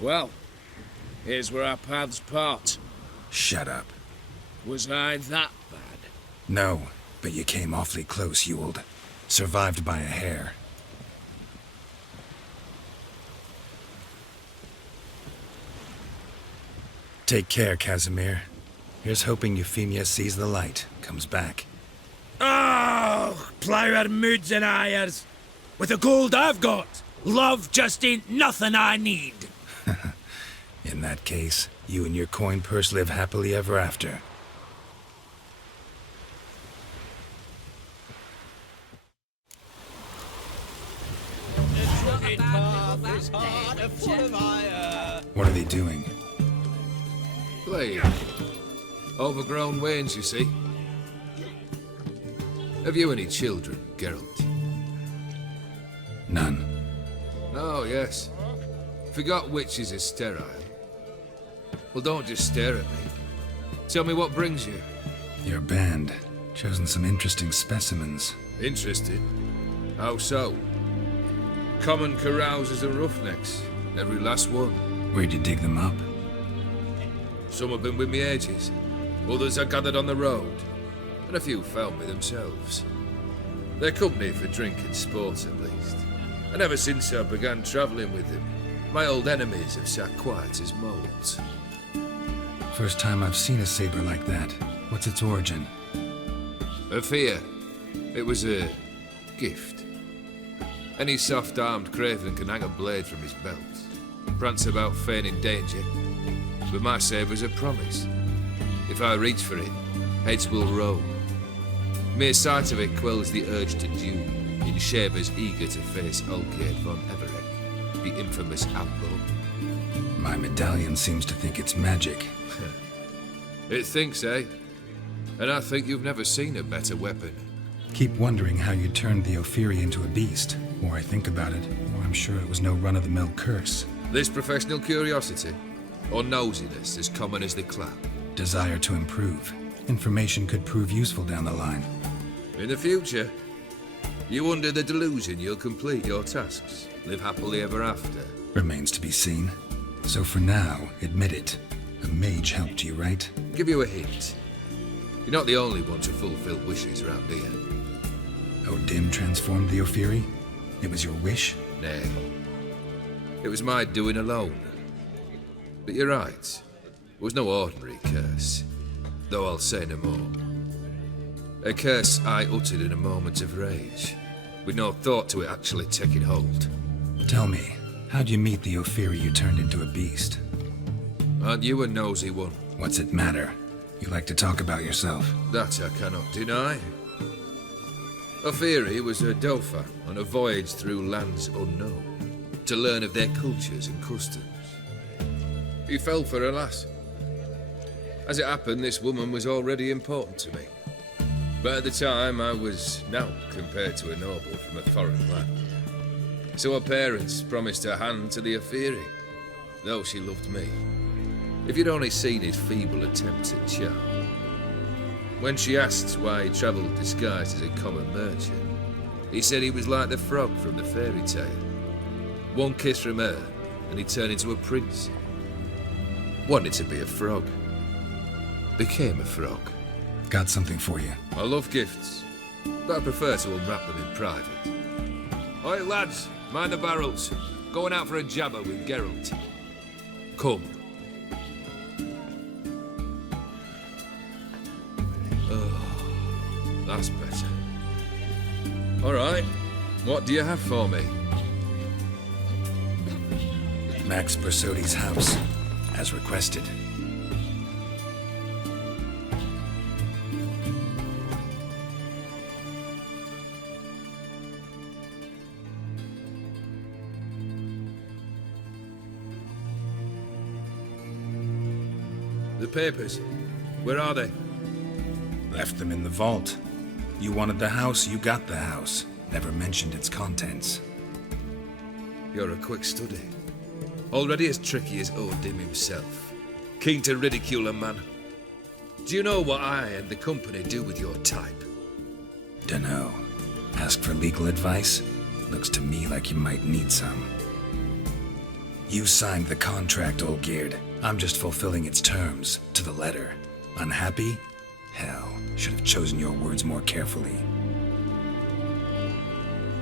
Well, here's where our paths part. Shut up. Was I that bad? No, but you came awfully close, Ewald. Survived by a hair. Take care, Casimir. Here's hoping Euphemia sees the light, comes back. Oh, ploughed moods and ires. With the gold I've got, love just ain't nothing I need. In that case, you and your coin purse live happily ever after. What are they doing? Playing. Overgrown wains, you see. Have you any children, Geralt? None. Oh, yes. Forgot witches are sterile. Well, don't just stare at me. Tell me what brings you. Your band. Chosen some interesting specimens. Interested? How so? Common carousers and roughnecks. Every last one. Where'd you dig them up? Some have been with me ages. Others I gathered on the road. And a few found me themselves. They're company for drink and sport, at least. And ever since I began travelling with them, my old enemies have sat quiet as moles. First time I've seen a saber like that. What's its origin? A fear. It was a gift. Any soft-armed craven can hang a blade from his belt and prance about feigning danger. But my saber's a promise. If I reach for it, heads will roll. Mere sight of it quells the urge to duel in shavers eager to face Olgierd von Everec, the infamous outlaw. My medallion seems to think it's magic. It thinks, eh? And I think you've never seen a better weapon. Keep wondering how you turned the Ophiri into a beast. The more I think about it, the more I'm sure it was no run-of-the-mill curse. This professional curiosity, or nosiness as common as the clap. Desire to improve. Information could prove useful down the line. In the future, you under the delusion you'll complete your tasks, live happily ever after. Remains to be seen. So for now, admit it. A mage helped you, right? Give you a hint. You're not the only one to fulfill wishes around here. Odin transformed the Ophiri? It was your wish? Nay. It was my doing alone. But you're right. It was no ordinary curse. Though I'll say no more. A curse I uttered in a moment of rage, with no thought to it actually taking hold. Tell me, how'd you meet the Ophiri you turned into a beast? Aren't you a nosy one? What's it matter? You like to talk about yourself. That I cannot deny. Ophiri was a Dauphin on a voyage through lands unknown, to learn of their cultures and customs. He fell for a lass. As it happened, this woman was already important to me. But at the time, I was naught compared to a noble from a foreign land. So her parents promised her hand to the Ophiri, though she loved me. If you'd only seen his feeble attempts at charm. When she asked why he travelled disguised as a common merchant, he said he was like the frog from the fairy tale. One kiss from her, and he turned into a prince. Wanted to be a frog. Became a frog. Got something for you. I love gifts, but I prefer to unwrap them in private. Oi, lads, mind the barrels. Going out for a jabber with Geralt. Come. That's better. All right. What do you have for me? Max Bersodi's house, as requested. The papers. Where are they? Left them in the vault. You wanted the house, you got the house. Never mentioned its contents. You're a quick study. Already as tricky as Odin himself. Keen to ridicule a man. Do you know what I and the company do with your type? Dunno. Ask for legal advice? Looks to me like you might need some. You signed the contract, Olgierd. I'm just fulfilling its terms, to the letter. Unhappy? Hell, should have chosen your words more carefully.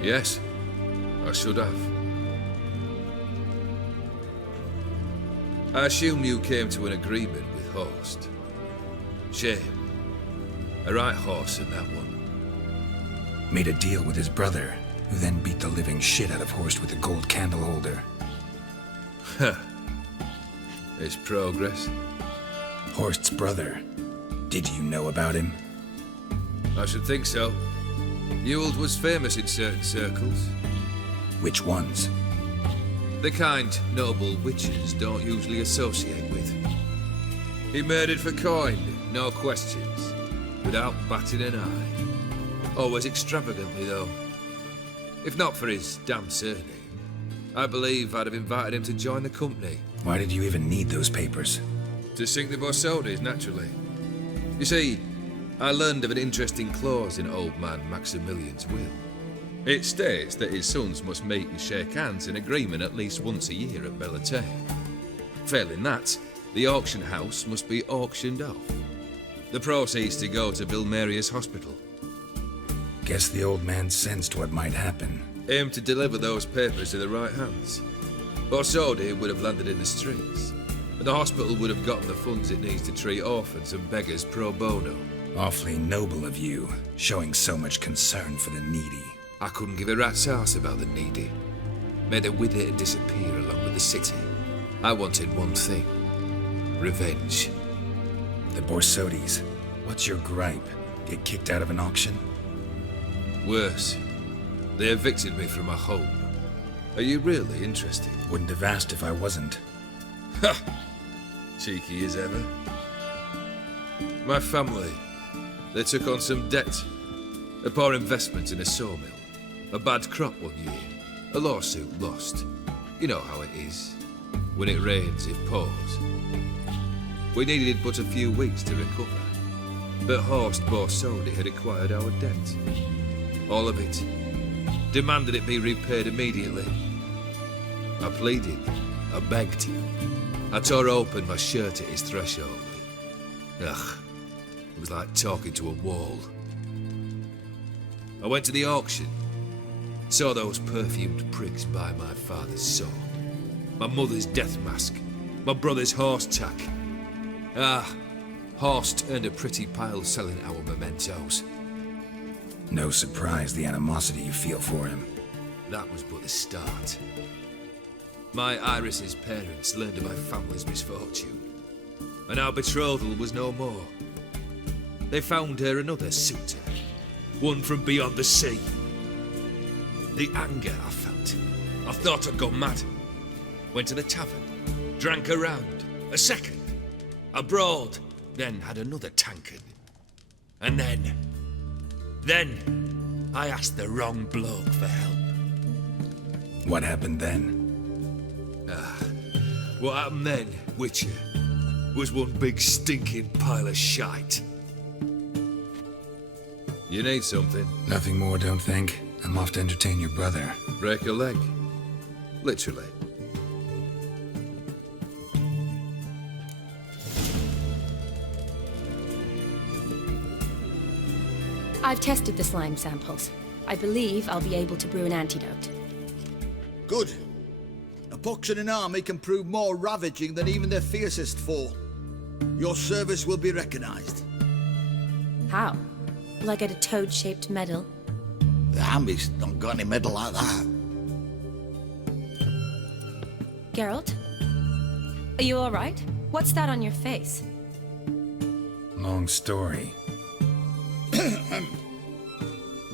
Yes, I should have. I assume you came to an agreement with Horst. Shame. A right horse in that one. Made a deal with his brother, who then beat the living shit out of Horst with a gold candle holder. Huh. It's progress. Horst's brother. Did you know about him? I should think so. Ewald was famous in certain circles. Which ones? The kind noble witches don't usually associate with. He murdered for coin, no questions, without batting an eye. Always extravagantly, though. If not for his damn surname, I believe I'd have invited him to join the company. Why did you even need ththose papers? To sink the Borsodis, naturally. You see, I learned of an interesting clause in old man Maximilian's will. It states that his sons must meet and shake hands in agreement at least once a year at Bellatane. Failing that, the auction house must be auctioned off. The proceeds to go to Vilmeria's hospital. Guess the old man sensed what might happen. Aim to deliver those papers in the right hands. Borsodi would have landed in the streets, and the hospital would have gotten the funds it needs to treat orphans and beggars pro bono. Awfully noble of you, showing so much concern for the needy. I couldn't give a rat's ass about the needy. May they wither and disappear along with the city. I wanted one thing. Revenge. The Borsodis. What's your gripe? Get kicked out of an auction? Worse. They evicted me from my home. Are you really interested? Wouldn't have asked if I wasn't. Ha! Cheeky as ever. My family, they took on some debt. A poor investment in a sawmill. A bad crop one year. A lawsuit lost. You know how it is. When it rains, it pours. We needed but a few weeks to recover. But Horst Borsodi had acquired our debt. All of it. Demanded it be repaid immediately. I pleaded. I begged. I tore open my shirt at his threshold. Ugh. It was like talking to a wall. I went to the auction. Saw those perfumed prigs buy my father's sword. My mother's death mask. My brother's horse tack. Ah, Horst earned a pretty pile selling our mementos. No surprise the animosity you feel for him. That was but the start. My Iris's parents learned of my family's misfortune, and our betrothal was no more. They found her another suitor, one from beyond the sea. The anger I felt, I thought I'd gone mad. Went to the tavern, drank a round, a second, abroad, then had another tankard. And then I asked the wrong bloke for help. What happened then? What happened then, Witcher, was one big stinking pile of shite. You need something? Nothing more, don't think. I'm off to entertain your brother. Break a leg. Literally. I've tested the slime samples. I believe I'll be able to brew an antidote. Good. A pox in an army can prove more ravaging than even their fiercest foe. Your service will be recognized. How? Will I get a toad-shaped medal? The army's not got any medal like that. Geralt? Are you alright? What's that on your face? Long story.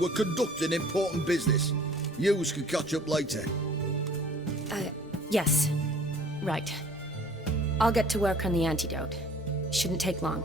We're conducting important business. Yous can catch up later. Yes. Right. I'll get to work on the antidote. Shouldn't take long.